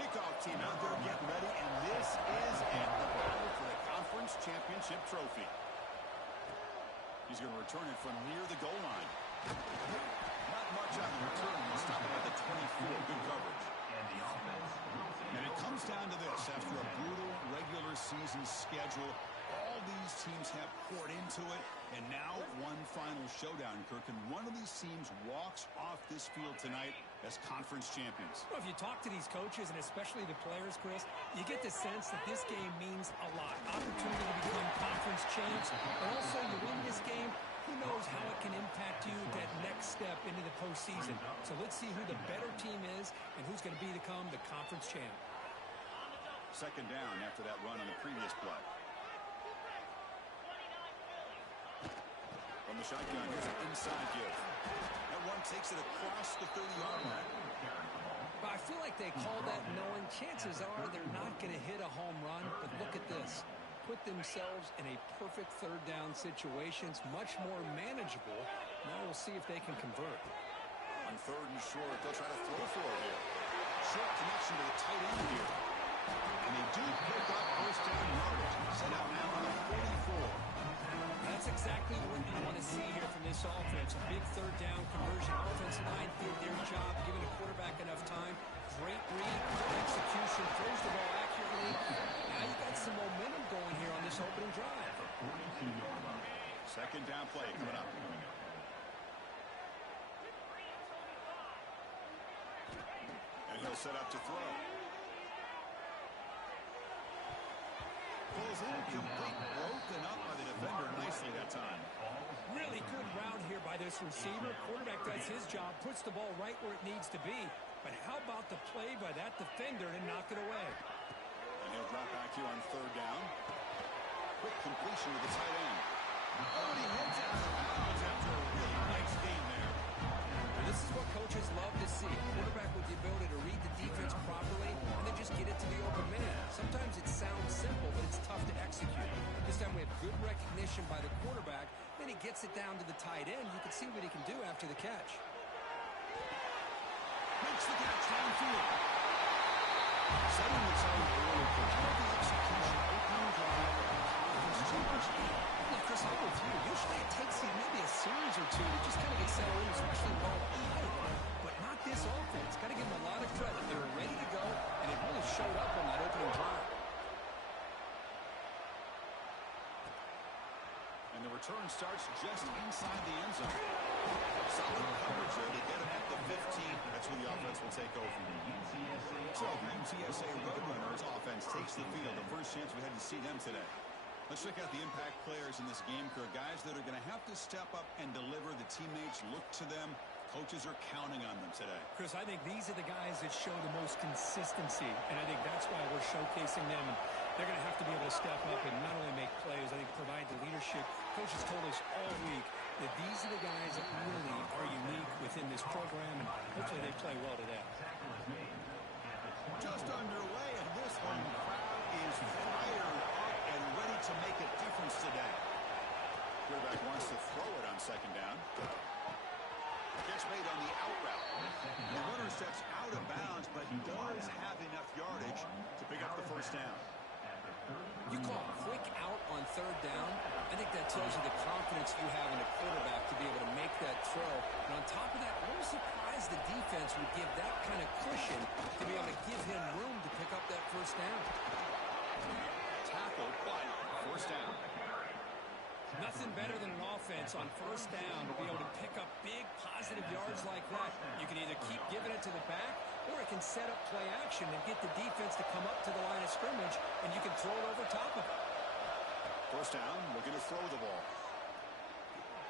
Kickoff team out there getting ready, and this is it, the battle for the conference championship trophy. He's going to return it from near the goal line. Not much on the return. He'll stop it at the 24. Good coverage. And it comes down to this. After a brutal regular season schedule, all these teams have poured into it, and now one final showdown, Kirk. And one of these teams walks off this field tonight as conference champions. Well, if you talk to these coaches, and especially the players, Chris, you get the sense that this game means a lot. Opportunity to become conference champs, and also you win this game, who knows how it can impact you that next step into the postseason. So let's see who the better team is and who's going to become the conference champ. Second down after that run on the previous play. From the shotgun, here's an inside give. That one takes it across the 30-yard line. But I feel like they call that knowing chances are they're not going to hit a home run. But look at this. Put themselves in a perfect third down situation. It's much more manageable. Now we'll see if they can convert. On third and short, they'll try to throw for it here. Short connection to the tight end here. And they do pick up first down yardage. Set out now on the 44. That's exactly what you want to see here from this offense. A big third down conversion. Offensive line did their job, giving the quarterback enough time. Great read, good execution, throws the ball accurately. Now you got some momentum going here on this opening drive. Second down play coming up. And he'll set up to throw. Pulls incomplete, broken up by the defender nicely that time. Really good route here by this receiver. Quarterback does his job, puts the ball right where it needs to be. But how about the play by that defender to knock it away? And he'll drop back here on third down. Quick completion to the tight end. Oh, and he heads out of bounds after a really nice game there. And this is what coaches love to see. Quarterback with the ability to read the defense properly and then just get it to the open man. Sometimes it sounds simple, but it's tough to execute. This time we have good recognition by the quarterback. Then he gets it down to the tight end. You can see what he can do after the catch. Makes the catch downfield. Setting the tone early for how the execution opening drive of the conference championship game. Yeah, Chris, I'm with you. Usually it takes you maybe a series or two to just kind of get settled in, especially ball tight. But not this offense. Got to give them a lot of credit. They were ready to go, and it really showed up on that opening drive. And the return starts just inside the end zone. Solid coverage there to get him at the 15. That's when the offense will take over. So the UTSA Roadrunners offense takes the field. The first chance we had to see them today. Let's check out the impact players in this game, Kirk. Guys that are going to have to step up and deliver. The teammates look to them. Coaches are counting on them today. Chris, I think these are the guys that show the most consistency, and I think that's why we're showcasing them. And they're going to have to be able to step up and not only make plays, I think provide the leadership. Coaches told us all week that these are the guys that really are unique within this program, and hopefully they play well today. Just underway, and this home crowd is fired up and ready to make a difference today. Quarterback wants to throw it on second down. Catch made on the out route. The runner steps out of bounds, but does have enough yardage to pick up the first down. You call quick out on third down. I think that tells you the confidence you have in a quarterback to be able to make that throw. And on top of that, a little surprised the defense would give that kind of cushion to be able to give him room to pick up that first down. Tackle, but first down. Nothing better than an offense on first down to be able to pick up big positive yards like that. You can either keep giving it to the back, or it can set up play action and get the defense to come up to the line of scrimmage, and you can throw it over top of it. First down, looking to throw the ball.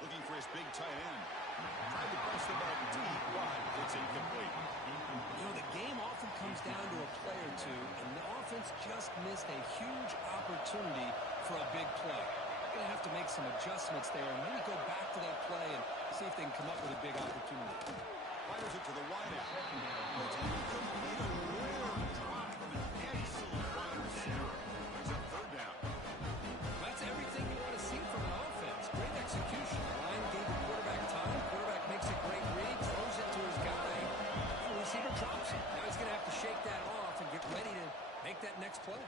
Looking for his big tight end. Tried to press the ball deep, but it's incomplete. You know, the game often comes down to a play or two, and the offense just missed a huge opportunity for a big play. They're going to have to make some adjustments there and maybe go back to that play and see if they can come up with a big opportunity. Fires it to the wide out. It's incomplete. A rare drop from an excellent wide receiver. It's up third down. That's everything you want to see from an offense. Great execution. The line gave the quarterback time. Quarterback makes a great read, throws it to his guy, and the receiver drops it. Now he's going to have to shake that off and get that next play.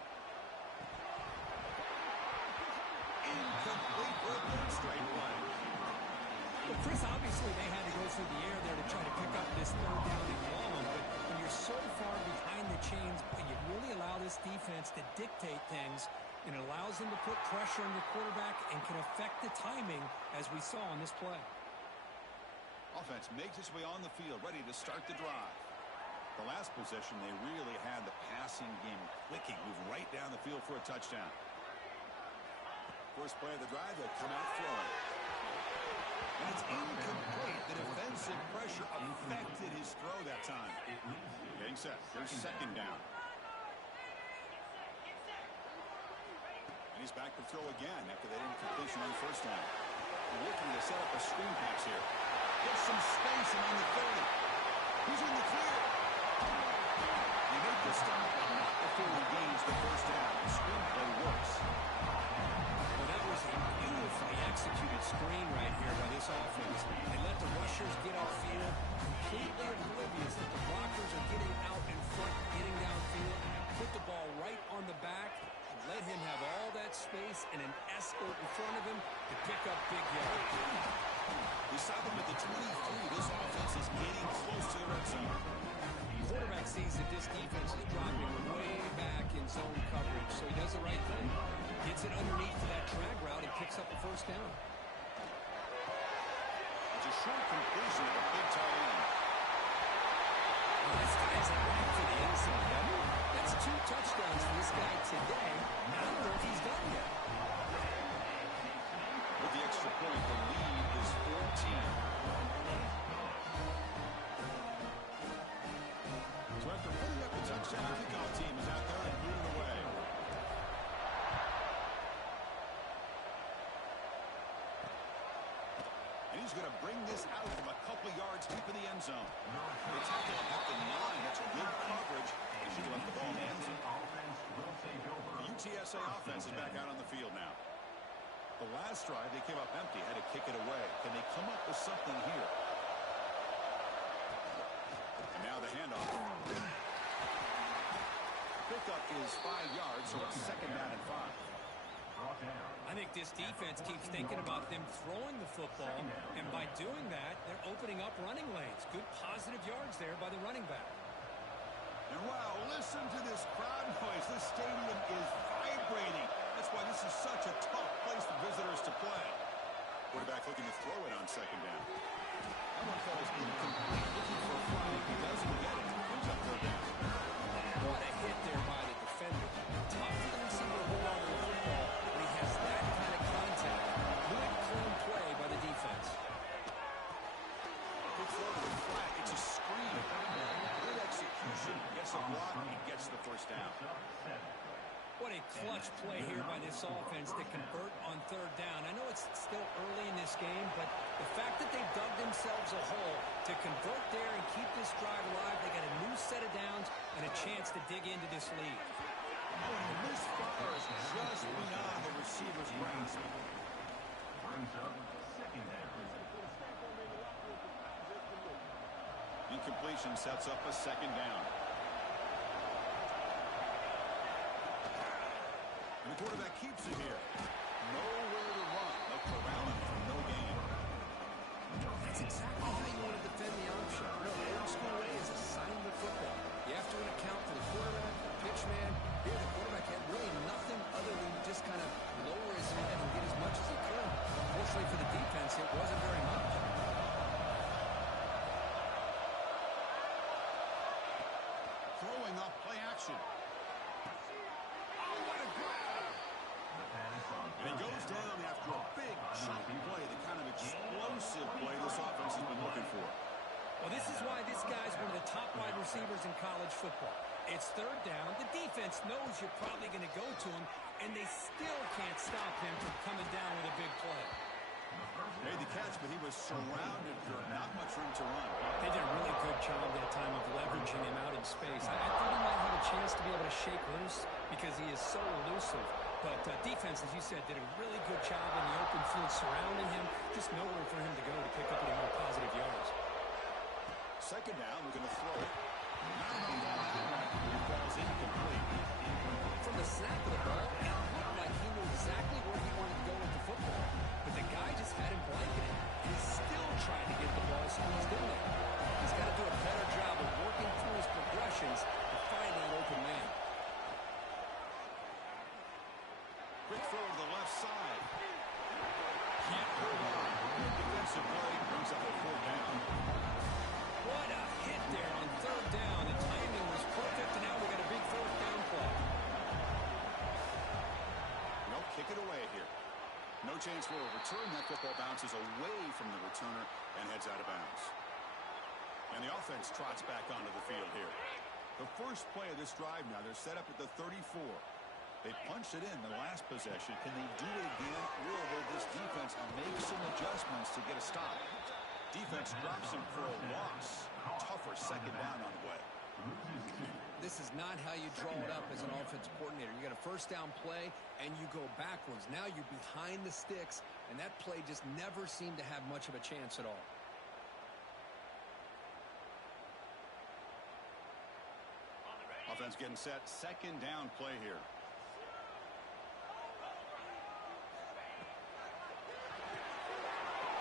Incomplete for a third straight play. Well, Chris, obviously they had to go through the air there to try to pick up this third down and long, but when you're so far behind the chains, you really allow this defense to dictate things, and it allows them to put pressure on the quarterback and can affect the timing, as we saw on this play. Offense makes its way on the field, ready to start the drive. The last possession, they really had the passing game clicking, moved right down the field for a touchdown. First play of the drive, they come out throwing. And it's incomplete. The defensive pressure affected his throw that time. Getting set. Here's second down. And he's back to throw again after that incompletion on first down. They're looking to set up a screen pass here. Gets some space around the 30. He's in the clear. He made the stop, but not before he gains the first down. The screen play works. Well, that was a beautifully executed screen right here by this offense. They let the rushers get upfield, completely oblivious that the blockers are getting out in front, getting downfield, put the ball right on the back, and let him have all that space and an escort in front of him to pick up big yards. We saw them at the 23. This offense is getting close to the red zone. The quarterback sees that this defense is dropping way back in zone coverage, so he does the right thing. Gets it underneath to that drag route and picks up a first down. It's a short completion of a big tight end. Well, this guy's a back for the end zone, doesn't he? That's 2 touchdowns for this guy today. I don't know if he's done yet. With the extra point, the lead is 14. So after putting up the touchdown, the kickoff team is out there and moving away. And he's going to bring this out from a couple yards deep in the end zone. They tackle him at the 9. That's good coverage. They should have left the ball in the end zone. The UTSA offense is back out on the field now. The last drive, they came up empty, had to kick it away. Can they come up with something here? And now the handoff. Pickup is 5 yards, so it's second down and 5. I think this defense keeps thinking about them throwing the football, and by doing that, they're opening up running lanes. Good positive yards there by the running back. And wow, listen to this crowd noise. This stadium is vibrating. That's why this is such a tough place for visitors to play. Quarterback looking to throw it on second down. That one falls incomplete. Looking for a fly. He doesn't get it. Brings up third down. What a hit there by the defender. Tough for the receiver to hold on to the football when he has that kind of contact. Good, clean play by the defense. Good throw to the flat. It's a screen. Good execution. Gets a block. He gets the first down. What a clutch play here by this offense to convert on third down. I know it's still early in this game, but the fact that they dug themselves a hole to convert there and keep this drive alive, they got a new set of downs and a chance to dig into this lead. Oh, and this fire is just beyond the receiver's grasp. Incompletion sets up a second down. And the quarterback keeps it here. Nowhere to run. They'll corral him for no gain. That's exactly how you want to defend the option. No, the old school way is assign the football. You have to account for the quarterback, the pitch man. Here, the quarterback had really nothing other than just kind of lower his head and get as much as he could. Unfortunately for the defense, it wasn't very much. Throwing off play action. And he goes down after a big chunk play, the kind of explosive play this offense has been looking for. Well, this is why this guy's one of the top wide receivers in college football. It's third down. The defense knows you're probably going to go to him, and they still can't stop him from coming down with a big play. Made the catch, but he was surrounded for not much room to run. They did a really good job that time of leveraging him out in space. I thought he might have a chance to be able to shake loose because he is so elusive. But defense, as you said, did a really good job in the open field surrounding him. Just nowhere for him to go to pick up any more positive yards. Second down, we're going to throw it. Not enough. Falls incomplete. Quick throw to the left side. Can't hold on. Defensive play brings up a 4th down. What a hit there on 3rd down. The timing was perfect, and now we got a big 4th down play. They'll kick it away here. No chance for a return. That football bounces away from the returner and heads out of bounds. And the offense trots back onto the field here. The first play of this drive now, they're set up at the 34. They punched it in the last possession. Can they do it again, or will this defense make some adjustments to get a stop? Defense drops him for a loss. Tougher 2nd down on the way. This is not how you draw it up as an offensive coordinator. You got a 1st down play, and you go backwards. Now you're behind the sticks, and that play just never seemed to have much of a chance at all. Offense getting set. 2nd down play here.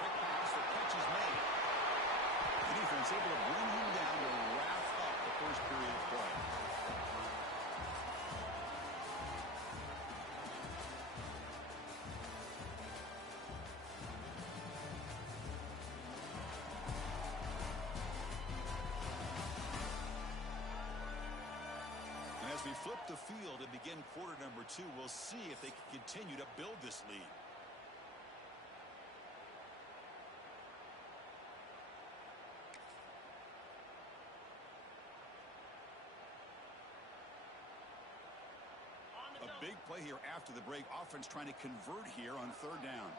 Quick pass. The catch is made. The defense able to bring him down to wrap up the first period of play. As we flip the field and begin quarter number 2, we'll see if they can continue to build this lead. A big play here after the break. Offense trying to convert here on 3rd down.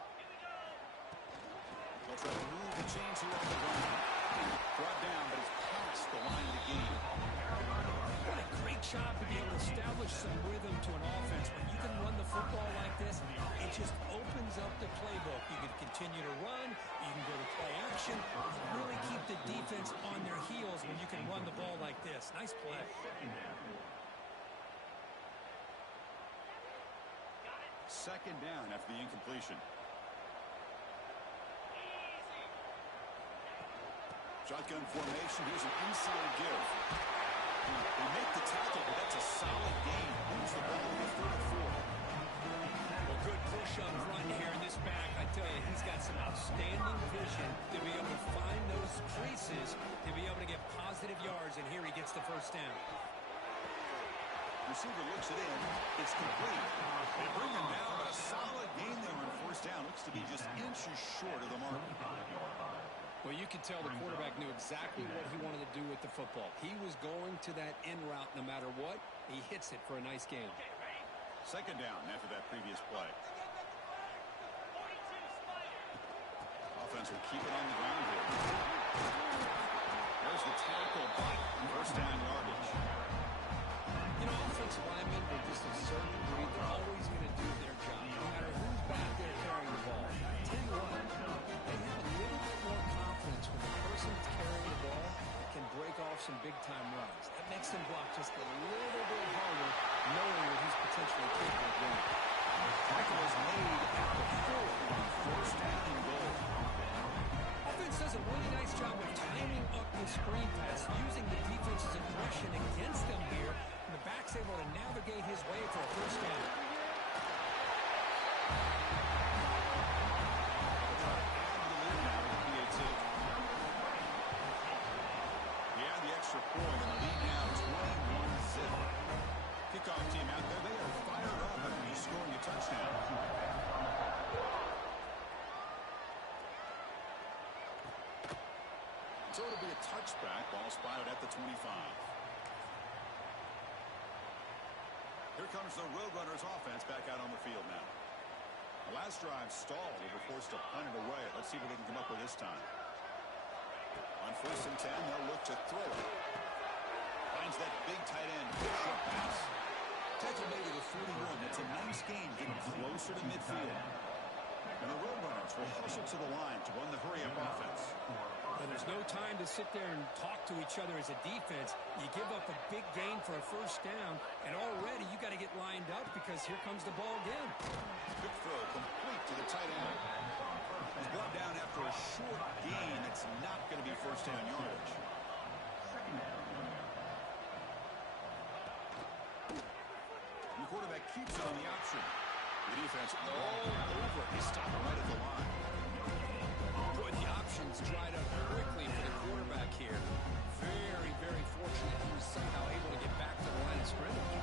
They'll try to move the chains here on the ground. Brought down, but it's past the line of the game. What a great job to be able to establish some rhythm to an offense. When you can run the football like this, it just opens up the playbook. You can continue to run. You can go to play action. Really keep the defense on their heels when you can run the ball like this. Nice play. 2nd down after the incompletion. Shotgun formation. Here's an inside give. They make the tackle, but that's a solid gain. Moves the ball to the 34. Well, good push up front here in this back. I tell you, he's got some outstanding vision to be able to find those creases, to be able to get positive yards, and here he gets the 1st down. Receiver looks it in. It's complete. They bring him down, but a solid gain there on 1st down. Looks to be just inches short of the mark. Well, you can tell the quarterback knew exactly what he wanted to do with the football. He was going to that in route no matter what. He hits it for a nice gain. 2nd down after that previous play. Offense will keep it on the ground here. There's the tackle, but 1st down yardage. You know, offensive linemen are just a certain breed. They're always going to do their job, no matter who's back there carrying the ball. I tell you what, they have a little bit more confidence when the person that's carrying the ball can break off some big-time runs. That makes them block just a little bit harder, knowing what he's potentially capable of doing. Tackle is made at the 4 on 1st down and goal. Offense does a really nice job of timing up the screen pass, using the defense's aggression against them here. And the back's able to navigate his way for a 1st down. Point and the lead now 21-0. Kickoff team out there. They are fired up after just scoring a touchdown. So it'll be a touchback. Ball spotted at the 25. Here comes the Roadrunners offense back out on the field now. The last drive stalled. They were forced to punt it away. Let's see what they can come up with this time. On 1st and 10, they'll look to throw it. Finds that big tight end. Short pass. Tackle made to the 41. That's a nice gain, getting closer to midfield. And the Roadrunners will hustle to the line to run the hurry-up offense. And there's no time to sit there and talk to each other as a defense. You give up a big gain for a 1st down, and already you got to get lined up because here comes the ball again. Good throw, complete to the tight end. He's brought down after a short gain. It's not going to be 1st down yardage. And the quarterback keeps it on the option. The defense all over. He's stopping right at the line. Boy, the options dried up quickly for the quarterback here. Very, very fortunate he was somehow able to get back to the line of scrimmage.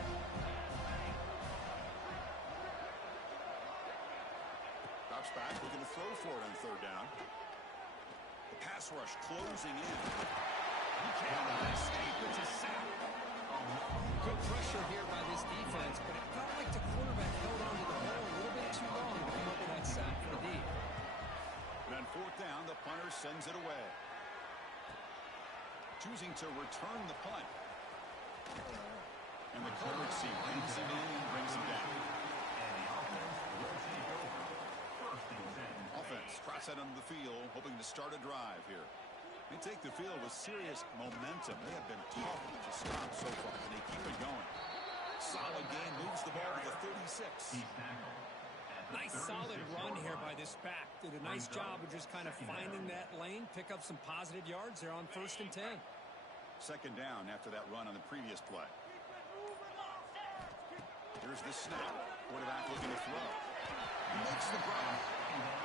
Drops back, looking to throw for it on third down. The pass rush closing in. He can't escape. It's a sack. Good pressure here by this defense, but it felt like the quarterback held on to the ball a little bit too long to come up with that sack for the D. And on fourth down, the punter sends it away. Choosing to return the punt. And the coverage team brings him in and brings him down. Offense trots out onto the field, hoping to start a drive here. They take the field with serious momentum. They have been tough to stop so far, and they keep it going. Solid game, moves the ball to the 36. Nice solid run here by this back. Did a nice job of just kind of finding that lane, pick up some positive yards there on 1st and 10. Second down after that run on the previous play. Here's the snap. Quarterback looking to throw. He makes the grab.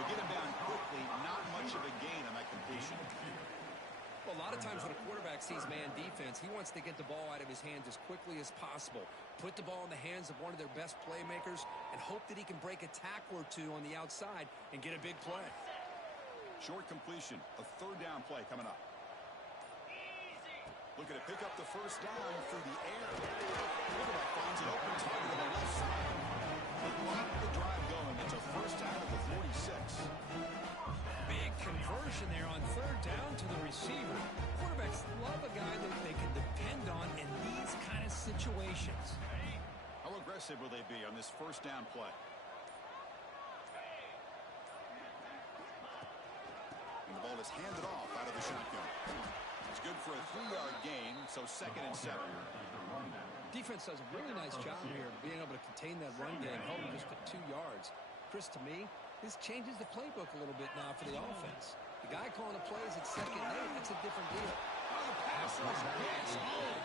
They get him down quickly. Not much of a gain on that completion. Well, a lot of times when a quarterback sees man defense, he wants to get the ball out of his hands as quickly as possible, put the ball in the hands of one of their best playmakers, and hope that he can break a tackle or two on the outside and get a big play. Short completion, a third down play coming up. Looking to pick up the first down through the air. Quarterback finds an open target on the left side. They keep the drive going. It's a first down at the 46. Big conversion there on third down to the receiver. Quarterbacks love a guy that they can depend on in these kind of situations. How aggressive will they be on this first down play? And the ball is handed off out of the shotgun. It's good for a 3-yard gain, so 2nd and 7. Defense does a really nice job here being able to contain that run game, held him just to 2 yards. Chris, to me, this changes the playbook a little bit now for the offense. The guy calling the plays at 2nd and 8, that's a different deal. Oh, the pass rush gets home.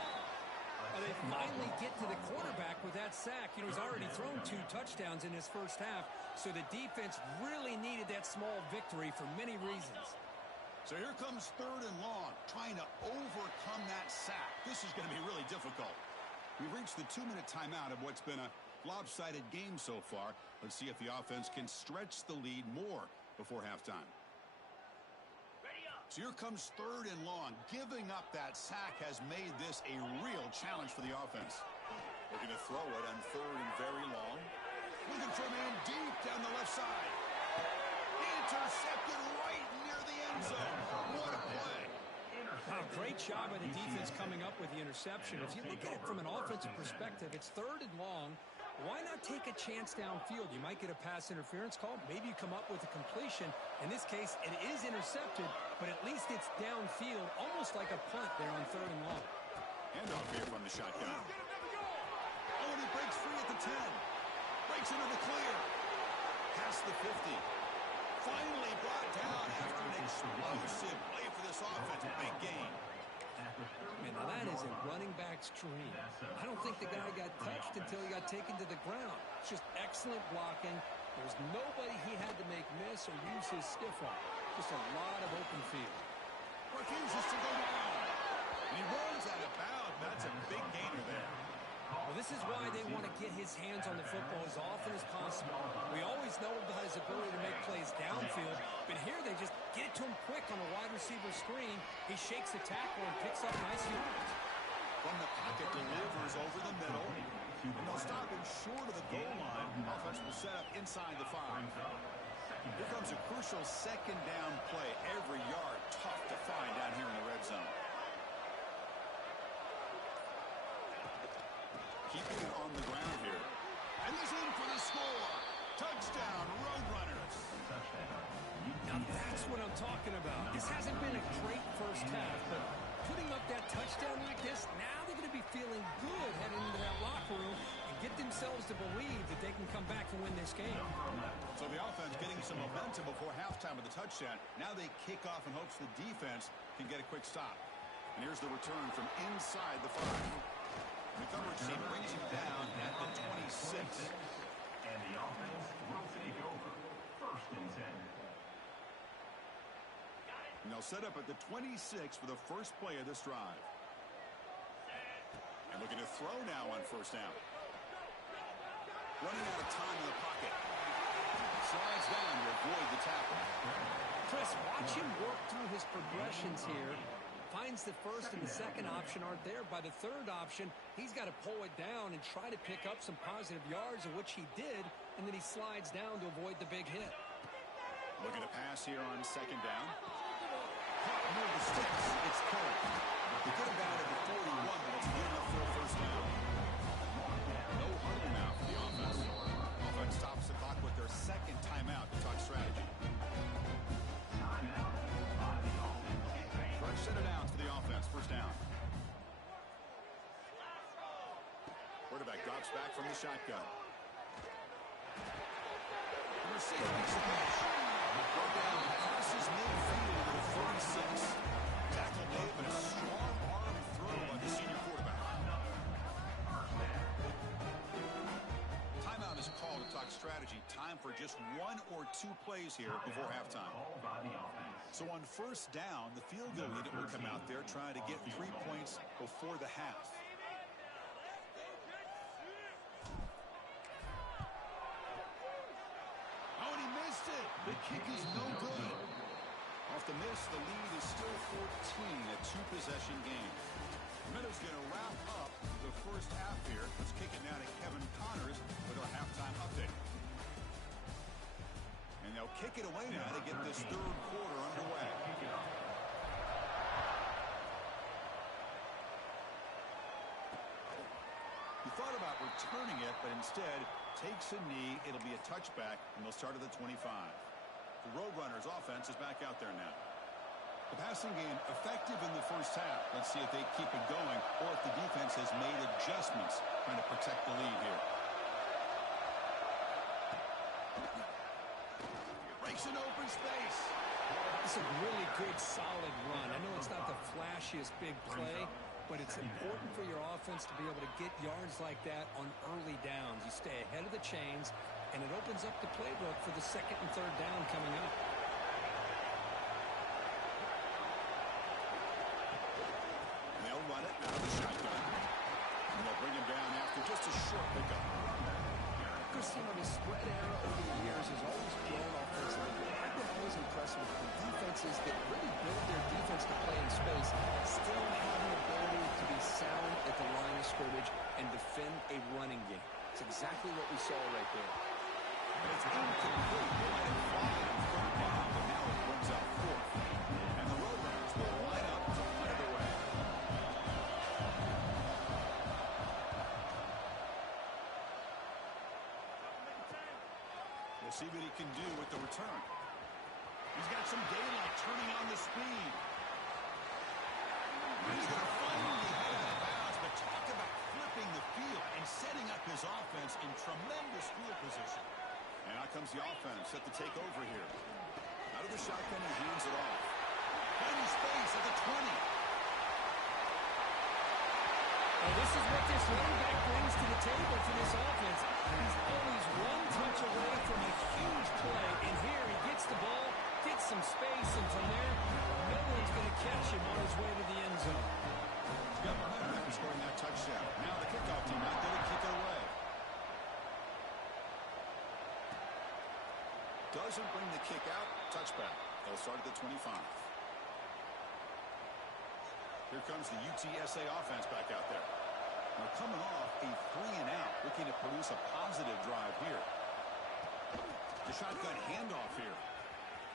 They finally get to the quarterback with that sack. You know, he's already thrown 2 touchdowns in his first half, so the defense really needed that small victory for many reasons. So here comes 3rd and long, trying to overcome that sack. This is going to be really difficult. We've reached the 2-minute timeout of what's been a lopsided game so far. Let's see if the offense can stretch the lead more before halftime. So here comes 3rd and long. Giving up that sack has made this a real challenge for the offense. Looking to throw it on 3rd and very long. Looking for a man deep down the left side. Intercepted right near the end zone. What a play. Great job by the defense coming up with the interception. If you look at it from an offensive perspective, it's 3rd and long. Why not take a chance downfield? You might get a pass interference call. Maybe you come up with a completion. In this case, it is intercepted, but at least it's downfield, almost like a punt there on 3rd and long. Handoff here from the shotgun. Oh, and he breaks free at the 10. Breaks into the clear. Past the 50. Finally brought down after an explosive play for this offense. Big gain. Man, now that is a running back's dream. I don't think the guy got touched until he got taken to the ground. It's just excellent blocking. There was nobody he had to make miss or use his stiff arm. Just a lot of open field. Refuses to go down. And he rolls out of bounds. That's a big gainer there. Well, this is why they want to get his hands on the football as often as possible. We always know about his ability to make plays downfield, but here they just get it to him quick on a wide receiver screen. He shakes the tackle and picks up nice yards. From the pocket, delivers over the middle, and they'll stop him short of the goal line. Offense will set up inside the 5. Here comes a crucial 2nd down play. Every yard tough to find down here in the red zone. Keeping it on the ground here. And he's in for the score. Touchdown, Roadrunners. Now that's what I'm talking about. This hasn't been a great first half, but putting up that touchdown like this, now they're going to be feeling good heading into that locker room and get themselves to believe that they can come back and win this game. So the offense getting some momentum before halftime with the touchdown. Now they kick off in hopes the defense can get a quick stop. And here's the return from inside the 5. The coverage team brings him down at the 26. And the offense And they'll set up at the 26 for the first play of this drive. And looking to throw now on first down. Running out of time in the pocket. Slides down to avoid the tackle. Chris, watch him work through his progressions here. Finds the first and the second option aren't there. By the third option, he's got to pull it down and try to pick up some positive yards, of which he did, and then he slides down to avoid the big hit. Looking to pass here on second down. Near the sticks, it's Curry. They could have got it at the 41, but it's good enough for a first down. No huddle now for the offense. Offense stops the clock with their second timeout to talk strategy. Fresh set of downs for the offense. First down. Quarterback drops back from the shotgun. The receiver makes the catch. Brought down crosses midfield to the 46. Tackle made, but a strong arm throw by the senior quarterback. Timeout is called to talk strategy. Time for just 1 or 2 plays here before halftime. So on first down, the field goal unit will come out there trying to get 3 points before the half. Oh, and he missed it. The kick is no good. Off the miss, the lead is still 14, a 2-possession game. Meadows going to wrap up the first half here. Let's kick it now to Kevin Connors with our halftime update. And they'll kick it away now to get this third quarter underway. He thought about returning it, but instead takes a knee. It'll be a touchback, and they'll start at the 25. The Roadrunners offense is back out there now. The passing game effective in the first half. Let's see if they keep it going or if the defense has made adjustments trying to protect the lead here. Breaks an open space. It's a really good, solid run. I know it's not the flashiest big play, but it's important for your offense to be able to get yards like that on early downs. You stay ahead of the chains, and it opens up the playbook for the second and third down coming up. And they'll run it out of the shotgun. And they'll bring him down after just a short pickup. Christine, the spread era over the years has always grown offensively. I've been always impressed with the defenses that really build their defense to play in space, still have the ability to be sound at the line of scrimmage and defend a running game. It's exactly what we saw right there. And it's incomplete. They let it fly on third down, but now it brings up fourth. And the Roadrunners will line up to punt it away. We'll see what he can do with the return. He's got some daylight turning on the speed. He's going to finally head out of bounds, but talk about flipping the field and setting up his offense in tremendous field position. And out comes the offense set to take over here. Out of the shotgun, he hands it off. Finding space at the 20. Well, this is what this running back brings to the table for this offense. He's always one touch away from a huge play, and here he gets the ball, gets some space, and from there, no one's going to catch him on his way to the end zone. Got momentum after scoring that touchdown. Now the kickoff team out there to kick it away. Doesn't bring the kick out. Touchback. They'll start at the 25. Here comes the UTSA offense back out there. They're coming off a 3-and-out, looking to produce a positive drive here. The shotgun handoff here.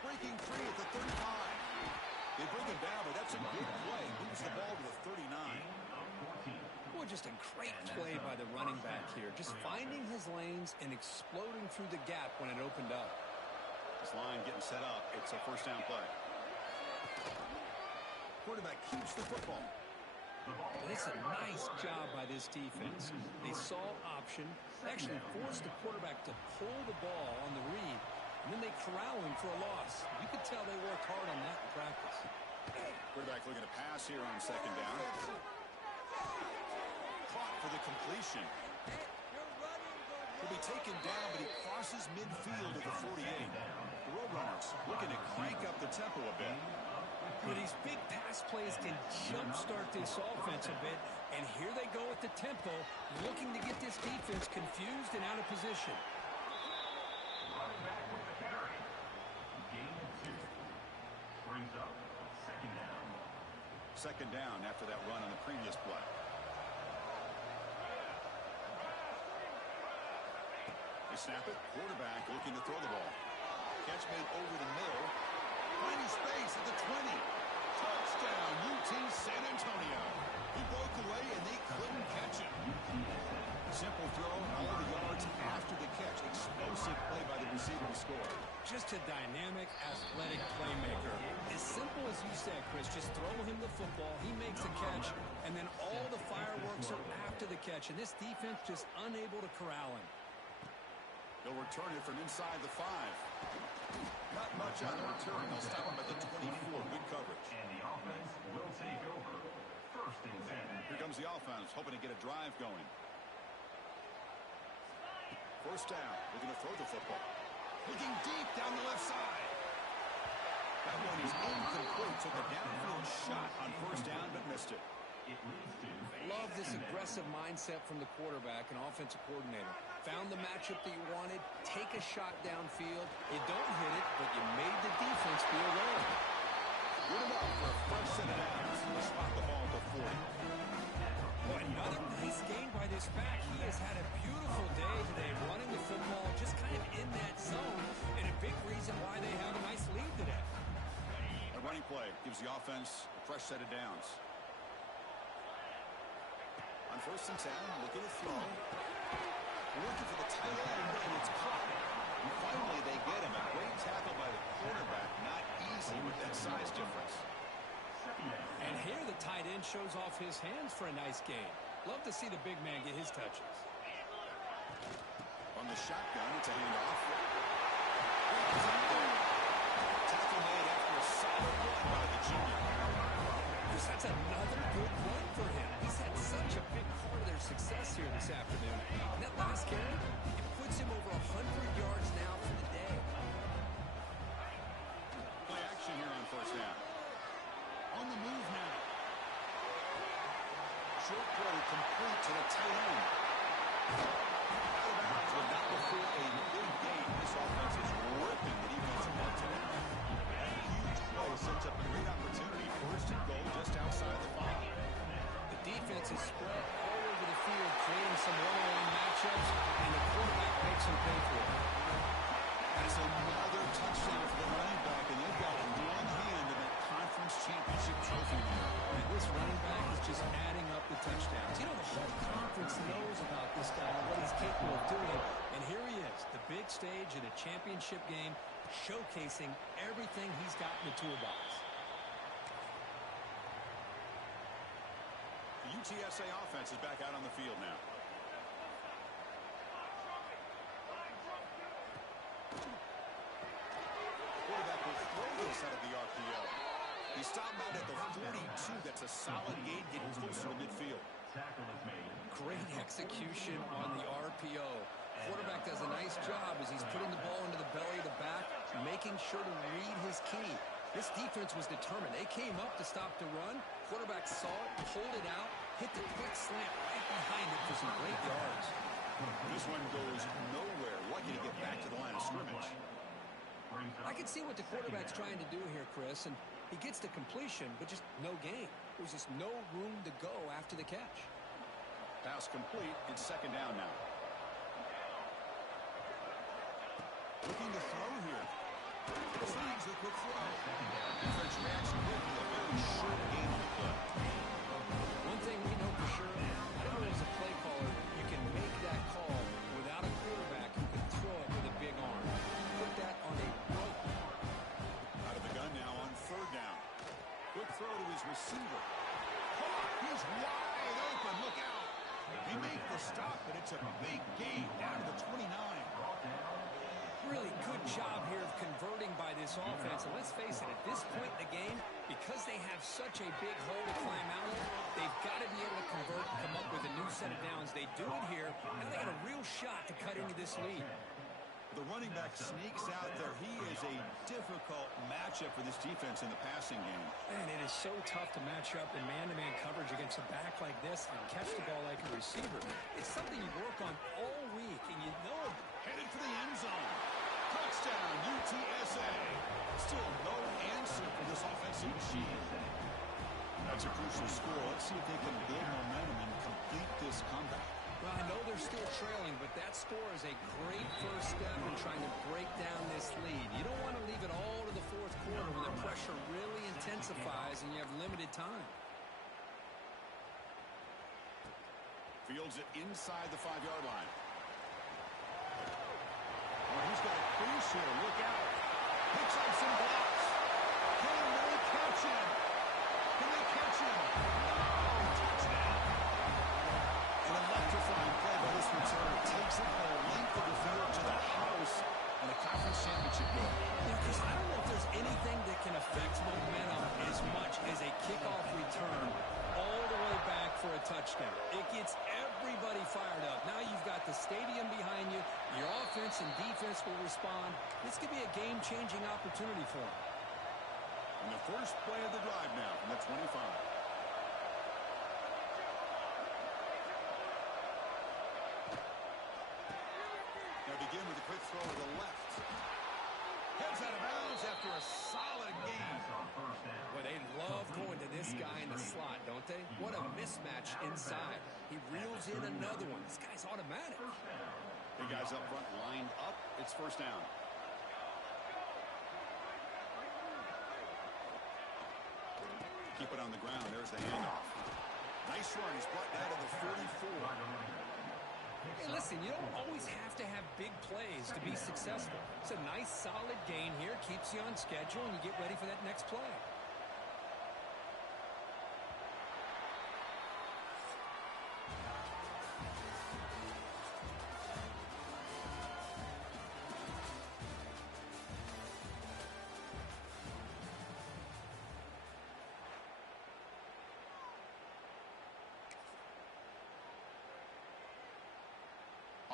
Breaking free at the 35. They bring him down, but that's a good play. Moves the ball to the 39. Boy, just a great play by the running back here. Just finding his lanes and exploding through the gap when it opened up. This line getting set up. It's a first down play. Quarterback keeps the football. And it's a nice job by this defense. They saw option, actually forced the quarterback to pull the ball on the read, and then they corral him for a loss. You could tell they worked hard on that in practice. Quarterback looking to pass here on second down. Caught for the completion. He'll be taken down, but he crosses midfield at the 48. The Roadrunners looking to crank up the tempo a bit. These big pass plays can jumpstart this offense a bit, and here they go at the tempo, looking to get this defense confused and out of position. Running back with the carry. Gain of 2. Brings up second down. Second down after that run on the previous play. They snap it. Quarterback looking to throw the ball. Catch made over the middle. Finding space at the 20. Touchdown, UT San Antonio. He broke away and they couldn't catch him. Simple throw, all the yards after the catch. Explosive play by the receiver to score. Just a dynamic, athletic playmaker. As simple as you said, Chris, just throw him the football, he makes a catch, and then all the fireworks are after the catch, and this defense just unable to corral him. They'll return it from inside the 5. Not much on the return. They'll stop him at the 24. Good coverage. And the offense will take over. First and 10. Here comes the offense, hoping to get a drive going. First down. Looking to throw the football. Looking deep down the left side. That one is incomplete. Took a downfield shot on first down, but missed it. It leads to Love this aggressive mindset from the quarterback and offensive coordinator. Found the matchup that you wanted, take a shot downfield. You don't hit it, but you made the defense feel well. Good enough for a fresh set of downs. He'll spot the ball at the 40. Well, another nice gain by this back. He has had a beautiful day today running the football, just kind of in that zone, and a big reason why they have a nice lead today. A running play gives the offense a fresh set of downs. On first and 10, looking to throw. Looking for the tight end, and it's caught. And finally, they get him. A great tackle by the quarterback. Not easy with that size difference. And here the tight end shows off his hands for a nice gain. Love to see the big man get his touches. On the shotgun, it's a handoff. Tackle made after a solid run by the junior. That's another good run for him. He's had such a big part of their success here this afternoon. And that last carry, it puts him over 100 yards now for the day. Play action here on first down. On the move now. Short throw complete to the tight end. Out of bounds, but not before a big gain. This offense is ripping the defensive line today. Huge play sets up a great opportunity. First and goal just outside the 5. The defense is spread all over the field, creating some one-on-one matchups, and the quarterback makes them pay for it. That's another touchdown for the running back, and they've got one hand in that conference championship trophy here. And this running back is just adding up the touchdowns. You know, the whole conference knows about this guy and what he's capable of doing. And here he is, the big stage in a championship game, showcasing everything he's got in the toolbox. The UTSA offense is back out on the field now. Quarterback will throw this out of the RPO. He stopped out at the 42. That's a solid gain, getting closer to midfield. tackle is made. Great execution on the RPO. Quarterback does a nice job as he's putting the ball into the belly of the back, making sure to read his key. This defense was determined. They came up to stop the run. Quarterback saw it, pulled it out, hit the quick slant right behind it for some great yards. This one goes nowhere. Lucky to get back to the line of scrimmage. I can see what the quarterback's trying to do here, Chris, and he gets the completion, but just no gain. There's just no room to go after the catch. Pass complete. It's second down now. Looking to throw here. Finds the quick throw. Defense reacts quickly. A very short game on the play. One thing we know for sure, I don't know as a play caller, you can make that call without a quarterback who can throw it with a big arm. Put that on a rope. Out of the gun now on third down. Quick throw to his receiver. He's wide open. Look out. He made the stop, but it's a big gain down to the 29. Really good job here of converting by this offense. And let's face it, at this point in the game, because they have such a big hole to climb out of, they've got to be able to convert and come up with a new set of downs. They do it here. Now they got a real shot to cut into this lead. The running back sneaks out there. He is a difficult matchup for this defense in the passing game. And it is so tough to match up in man-to-man coverage against a back like this and catch the ball like a receiver. It's something you work on all week, and you know it. Headed for the end zone. Touchdown, UTSA. Still no answer for this offensive machine. That's a crucial score. Let's see if they can build momentum and complete this comeback. Well, I know they're still trailing, but that score is a great first step in trying to break down this lead. You don't want to leave it all to the fourth quarter when the pressure really intensifies and you have limited time. Fields it inside the 5-yard line. Oh, he's got a crease here. Look out. Picks up some blocks. Can they catch him? Can they catch him? No! Touchdown. An electrifying play by this returner. Takes it the length of the field to the house and a conference championship game. Yeah, Chris, I don't know if there's anything that can affect momentum as much as a kickoff return all the way back for a touchdown. It gets everybody fired up. Now you've got the stadium behind you. Your offense and defense will respond. This could be a game-changing opportunity for them. And the first play of the drive now from the 25. Now begin with a quick throw to the left. Heads out of bounds after a solid gain. Boy, they love going to this guy in the slot, don't they? What a mismatch inside. He reels in another one. This guy's automatic. Big guys up front lined up. It's first down. Keep it on the ground. There's the handoff. Nice run. He's brought down to the 44. Hey, listen, you don't always have to have big plays to be successful. It's a nice, solid gain here. Keeps you on schedule, and you get ready for that next play.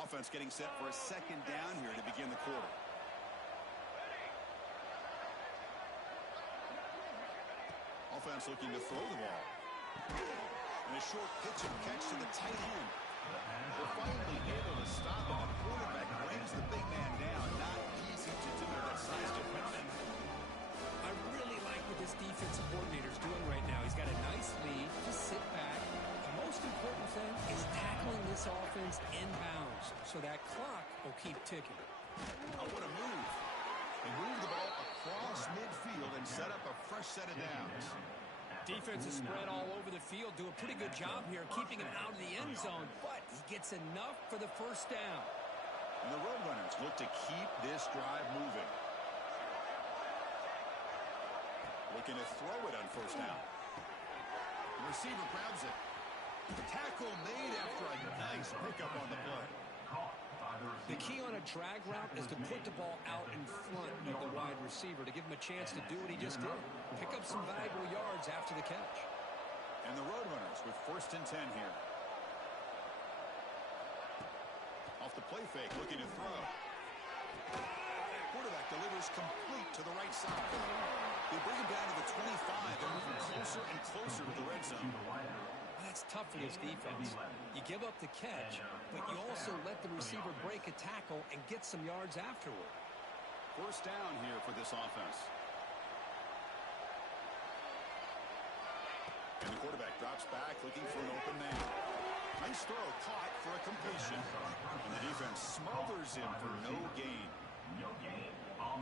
Offense getting set for a second down here to begin the quarter. Offense looking to throw the ball. And a short pitch and catch to the tight end. They're finally able to stop him. The quarterback brings the big man down. Not easy to do with that size difference. I really like what this defensive coordinator is doing right now. He's got a nice lead. Just sit back. The most important thing is tackling this offense inbounds so that clock will keep ticking. Oh, what a move. They move the ball across midfield and set up a fresh set of downs. Defense is spread all over the field. Do a pretty good job here keeping him out of the end zone, but he gets enough for the first down. And the Roadrunners look to keep this drive moving. Looking to throw it on first down. The receiver grabs it. Tackle made after a nice pickup on the play. The key on a drag route is to put the ball out in front of the wide receiver to give him a chance to do what he just did. Pick up some valuable yards after the catch. And the Roadrunners with 1st and 10 here. Off the play fake, looking to throw. Quarterback delivers complete to the right side. They bring him down to the 25. They're moving closer and closer to the red zone. That's tough for this defense. You give up the catch, but you also let the receiver break a tackle and get some yards afterward. First down here for this offense. And the quarterback drops back looking for an open man. Nice throw caught for a completion. And the defense smothers him for no gain.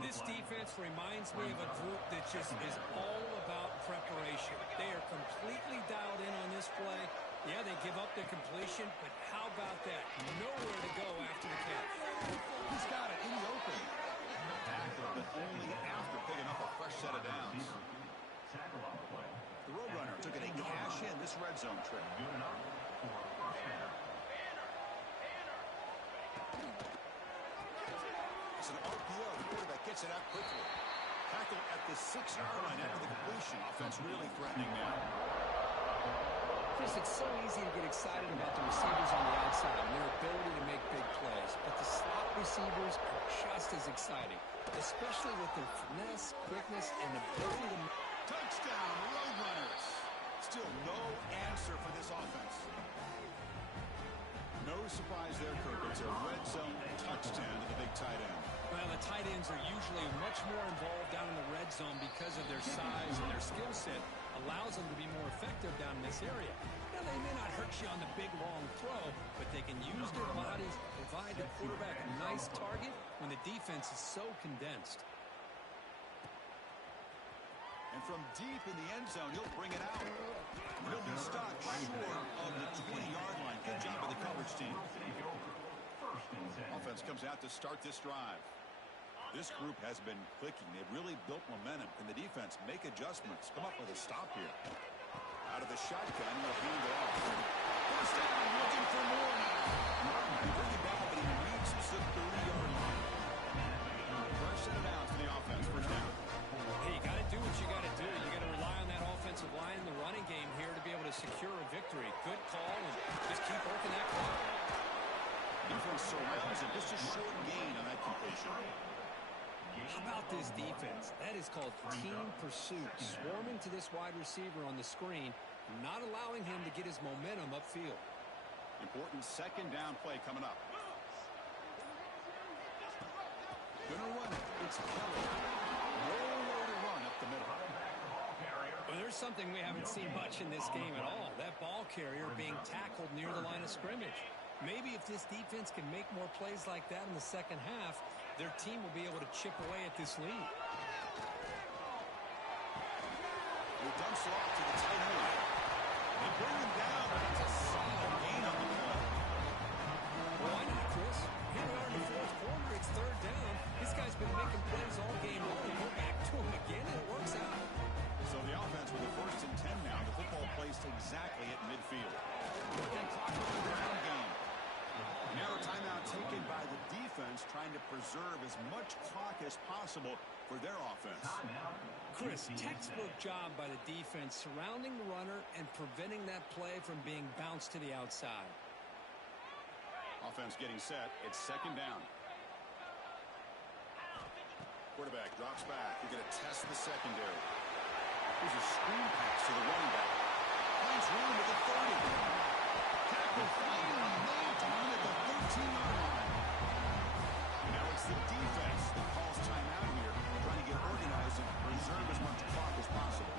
This defense reminds me of a group that just is all about preparation. They are completely dialed in on this play. Yeah, they give up the completion, but how about that? Nowhere to go after the catch. He's got it in the open. Tackle, but only after picking up a fresh set of downs. The Roadrunner took it a cash in this red zone trip. It's an RPO. The quarterback gets it out quickly. Tackle at the 6-yard line after the completion. Offense really threatening now. Chris, it's so easy to get excited about the receivers on the outside and their ability to make big plays, but the slot receivers are just as exciting, especially with their finesse, quickness, and ability to... Touchdown, Roadrunners. Still no answer for this offense. No surprise there, Kirk. It's a red zone touchdown to the big tight end. Well, the tight ends are usually much more involved down in the red zone because of their size and their skill set allows them to be more effective down in this area. Now, they may not hurt you on the big, long throw, but they can use their bodies to provide the quarterback a nice target when the defense is so condensed. And from deep in the end zone, he'll bring it out. He'll be stopped short of the 20-yard line. Good job of the coverage team. Offense comes out to start this drive. This group has been clicking. They've really built momentum. Can the defense make adjustments? Come up with a stop here. Out of the shotgun, he'll hand it off. First down, looking for more now. He bring it down, but he reaches the 30-yard line. First set of downs for the offense. First down. Hey, you got to do what you got to do. You got to rely on that offensive line in the running game here to be able to secure a victory. Good call, and just keep working that clock. Defense surrounds him. Just a short gain on that completion. How about this defense? That is called team pursuit. Swarming to this wide receiver on the screen, not allowing him to get his momentum upfield. Important second down play coming up. Gonna run it. It's Kelly. Nowhere to run up the middle. Well, there's something we haven't seen much in this game at all. That ball carrier being tackled near the line of scrimmage. Maybe if this defense can make more plays like that in the second half, their team will be able to chip away at this lead. He dumps it off to the tight end. They bring him down. That's a solid gain on the play. Well, why not, Chris? Here we are in the fourth quarter. It's third down. This guy's been making plays all game long. Go back to him again, and it works out. So the offense with the first and 10 now. The football placed exactly at midfield. And clock on the ground game. Now a timeout taken by the defense, trying to preserve as much clock as possible for their offense. Chris, textbook job by the defense surrounding the runner and preventing that play from being bounced to the outside. Offense getting set. It's second down. Quarterback drops back. You're going to test the secondary. Here's a screen pass to the running back. Finds room at the 30. Tackle finally made down at the 13-yard line. Now it's the defense that calls timeout here, trying to get organized and preserve as much clock as possible.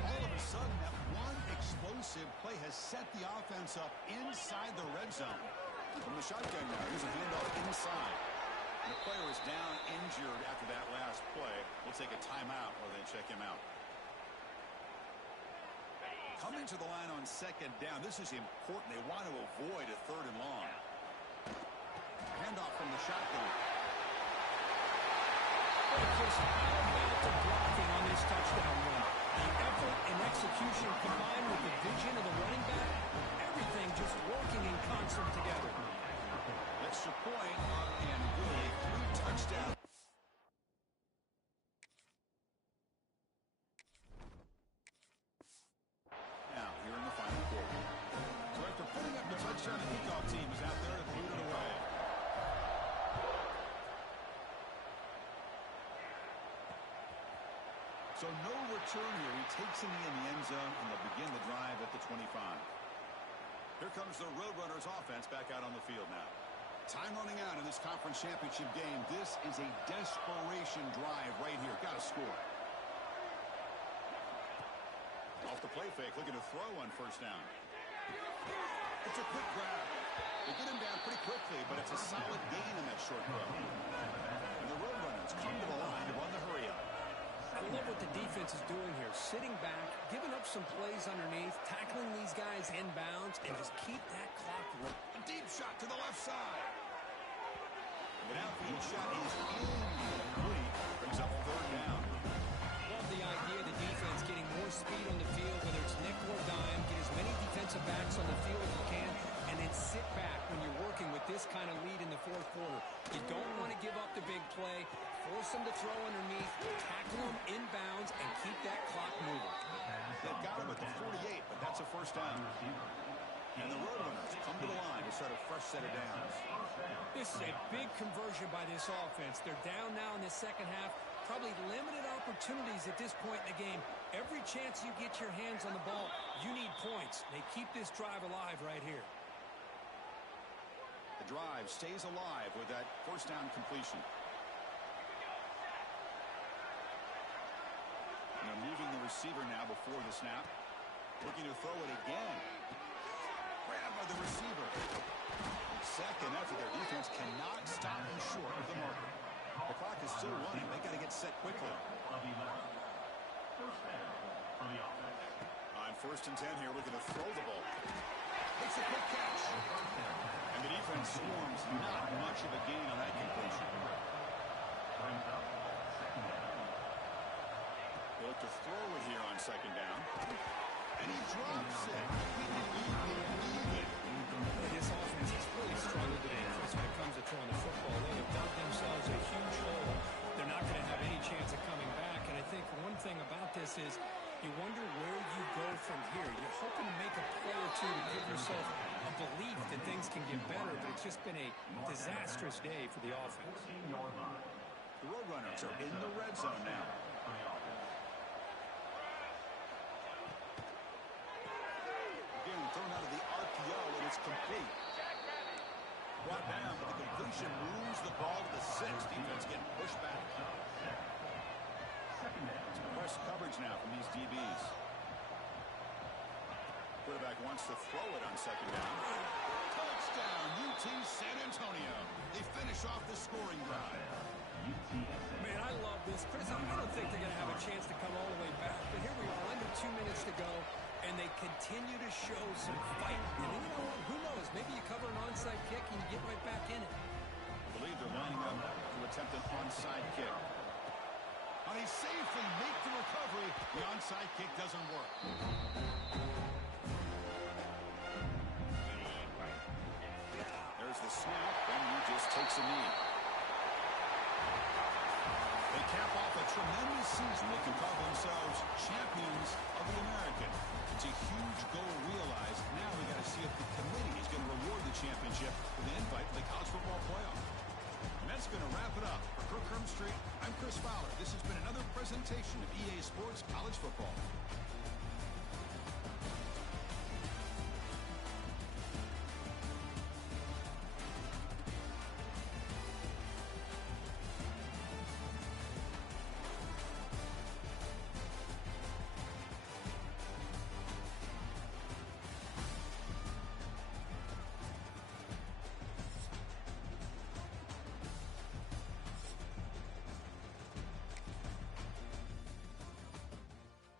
All of a sudden, that one explosive play has set the offense up inside the red zone. From the shotgun now, here's a handoff inside. The player is down injured after that last play. We'll take a timeout while they check him out. Coming to the line on second down. This is important. They want to avoid a third and long. Handoff from the shotgun. Chris, how about the blocking on this touchdown run? The effort and execution combined with the vision of the running back, everything just working in concert together. Extra point and really 3 touchdowns. Now, here in the final quarter. So after putting up the touchdown, the kickoff team is out there to boot it away. So no return here. He takes it in the end zone, and they'll begin the drive at the 25. Here comes the Roadrunners offense back out on the field now. Time running out in this conference championship game. This is a desperation drive right here. Got to score. Off the play fake, looking to throw on first down. It's a quick grab. They get him down pretty quickly, but it's a solid gain in that short throw. And the Roadrunners come to the line to run the hurry up. I love what the defense is doing here. Sitting back, giving up some plays underneath, tackling these guys inbounds, and just keep that clock running. A deep shot to the left side. The downfield shot is incomplete. Brings up third down. Love the idea of the defense getting more speed on the field, whether it's nickel or dime. Get as many defensive backs on the field as you can, and then sit back when you're working with this kind of lead in the fourth quarter. You don't want to give up the big play. Force them to throw underneath, tackle them inbounds, and keep that clock moving. They've got him at the 48, but that's a first down. And the Roadrunners come to the line to start a fresh set of downs. This is a big conversion by this offense. They're down now in the second half. Probably limited opportunities at this point in the game. Every chance you get your hands on the ball, you need points. They keep this drive alive right here. The drive stays alive with that first down completion. And they're moving the receiver now before the snap. Looking to throw it again. Grabbed by the receiver. Second effort. Their defense cannot stop him short of the marker. The clock is still running. They got to get set quickly. First down for the offense. On 1st and 10 here, looking to throw the ball. It's a quick catch. And the defense swarms. Not much of a gain on that completion. Brings up second down. They look to throw it here on 2nd down. And he drops it. He didn't even need it. This offense has really struggled today, Chris, when it comes to throwing the football. They have dug themselves a huge hole. They're not going to have any chance of coming back. And I think one thing about this is you wonder where you go from here. You're hoping to make a play or two to give yourself a belief that things can get better, but it's just been a disastrous day for the offense. 14-yard line. The Roadrunners are in the red zone now. For the offense. Again, thrown out of the RPO, and it's complete. Brought down, but the completion moves the ball to the 6. Defense getting pushed back. Second down. Press coverage now from these DBs. Quarterback wants to throw it on 2nd down. Touchdown, UT San Antonio. They finish off the scoring drive. Man, I love this. Chris, I don't think they're going to have a chance to come all the way back. But here we are, under 2 minutes to go, and they continue to show some fight. And you know what? Who knows? Maybe you cover an onside kick and you get right back in it. I believe they're lining up to attempt an onside kick. Are they safe and make the recovery? The onside kick doesn't work. There's the snap, and he just takes a knee. They cap off a tremendous season. They can call themselves champions of the American. It's a huge goal realized. Now we got to see if the committee is going to reward the championship with an invite to the college football playoff. And that's going to wrap it up. For Kirk Street, I'm Chris Fowler. This has been another presentation of EA Sports College Football.